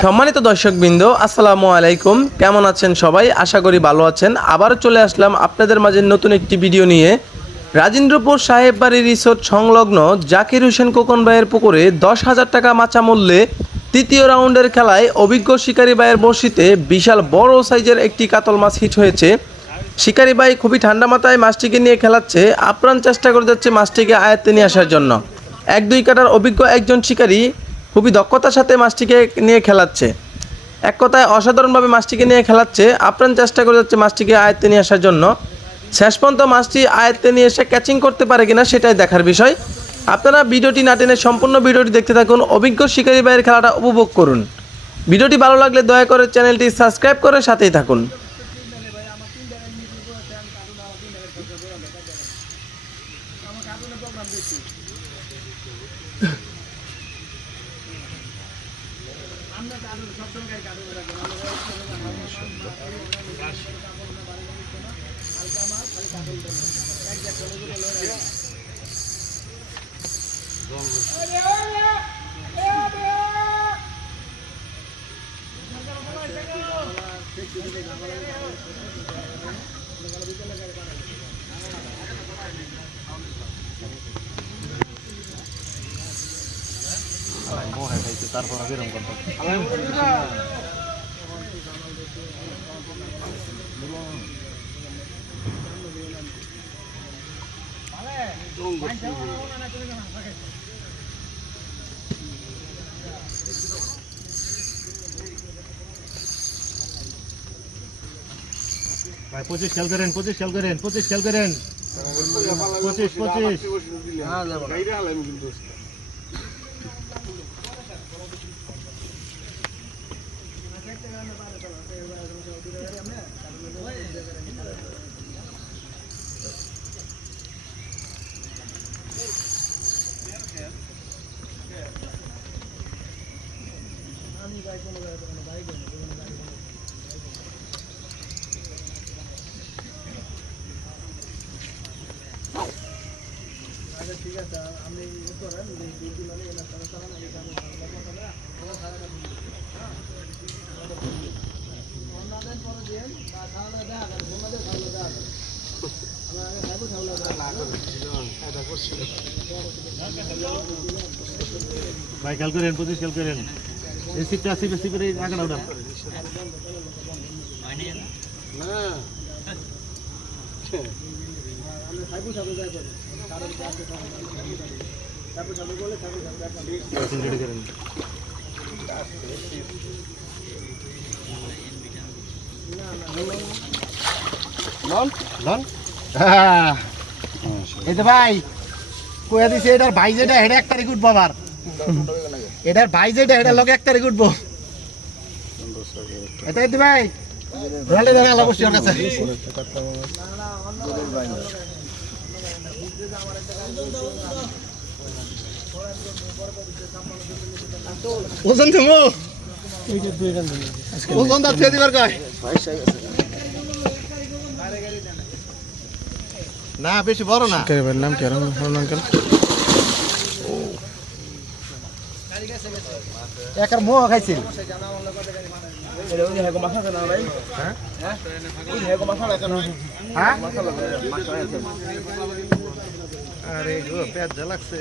সম্মানিত দর্শকবৃন্দ, আসসালামু আলাইকুম। কেমন আছেন সবাই? আশা করি ভালো আছেন। আবারও চলে আসলাম আপনাদের মাঝে নতুন একটি ভিডিও নিয়ে। রাজেন্দ্রপুর সাহেব বাড়ি রিসোর্ট সংলগ্ন জাকির হোসেন খোকন ভাইয়ের পুকুরে 10,000 টাকা মাচা মূল্যে তৃতীয় রাউন্ডের খেলায় অভিজ্ঞ শিকারী ভাইয়ের বড়শিতে বিশাল বড় সাইজের একটি কাতল মাছ হিট হয়েছে। শিকারী ভাই খুবই ঠান্ডা মাথায় মাছটিকে নিয়ে খেলাচ্ছে, আপ্রাণ চেষ্টা করে যাচ্ছে মাছটিকে আয়ত্তে নিয়ে আসার জন্য। 1-2 কাটার অভিজ্ঞ একজন শিকারী খুবই দক্ষতার সাথে মাছটিকে নিয়ে খেলাচ্ছে। এক কথায় অসাধারণভাবে মাছটিকে নিয়ে খেলাচ্ছে, আপ্রাণ চেষ্টা করে যাচ্ছে মাছটিকে আয়ত্তে নিয়ে আসার জন্য। শেষ পর্যন্ত মাছটি আয়ত্তে নিয়ে এসে ক্যাচিং করতে পারে কিনা সেটাই দেখার বিষয়। আপনারা ভিডিওটি না টেনে সম্পূর্ণ ভিডিওটি দেখতে থাকুন, অভিজ্ঞ শিকারী ভাইয়ের খেলাটা উপভোগ করুন। ভিডিওটি ভালো লাগলে দয়া করে চ্যানেলটি সাবস্ক্রাইব করে সাথেই থাকুন। ভাই 25 খেল করেন, 25 খেল করেন, 25 খেল করেন, 25 ঠিক আছে, আমি করেন ডিউটি মানে এলাকার চালান আমি কাজ পরে দিয়ে খাওয়া দেখা করেন ঘুমাতে খাওয়া দেখা করেন ভাই খেল করেন, 25 খেল করেন। এই সিটটা আসি বেশি করে আগানো উঠান। না আমি সাইবু সাইবু যাই করি কারণ কাছে সাইবু সাইবু বলে সাইবু সাইবু দেখা রেডি করেন। লন লন এই তো ভাই কইয়া দিছে এটার ভাই যেটা হেডে 1 তারিখ উঠবো আবার এটার ভাই যেটা হেডে লগে 1 তারিখ উঠবো এটা এই তো ভাই রলে দেখা লাগো ওর কাছে ওজন তুমি এইটা দুই গান ওজন দা দিয়ে দিবার কয় না বেশি বড় না শিকারী ভাইয়ের নাম কি আর আঙ্কেল? একার মোহ খাইছিল আরে গো পেট জ্বালাচ্ছে।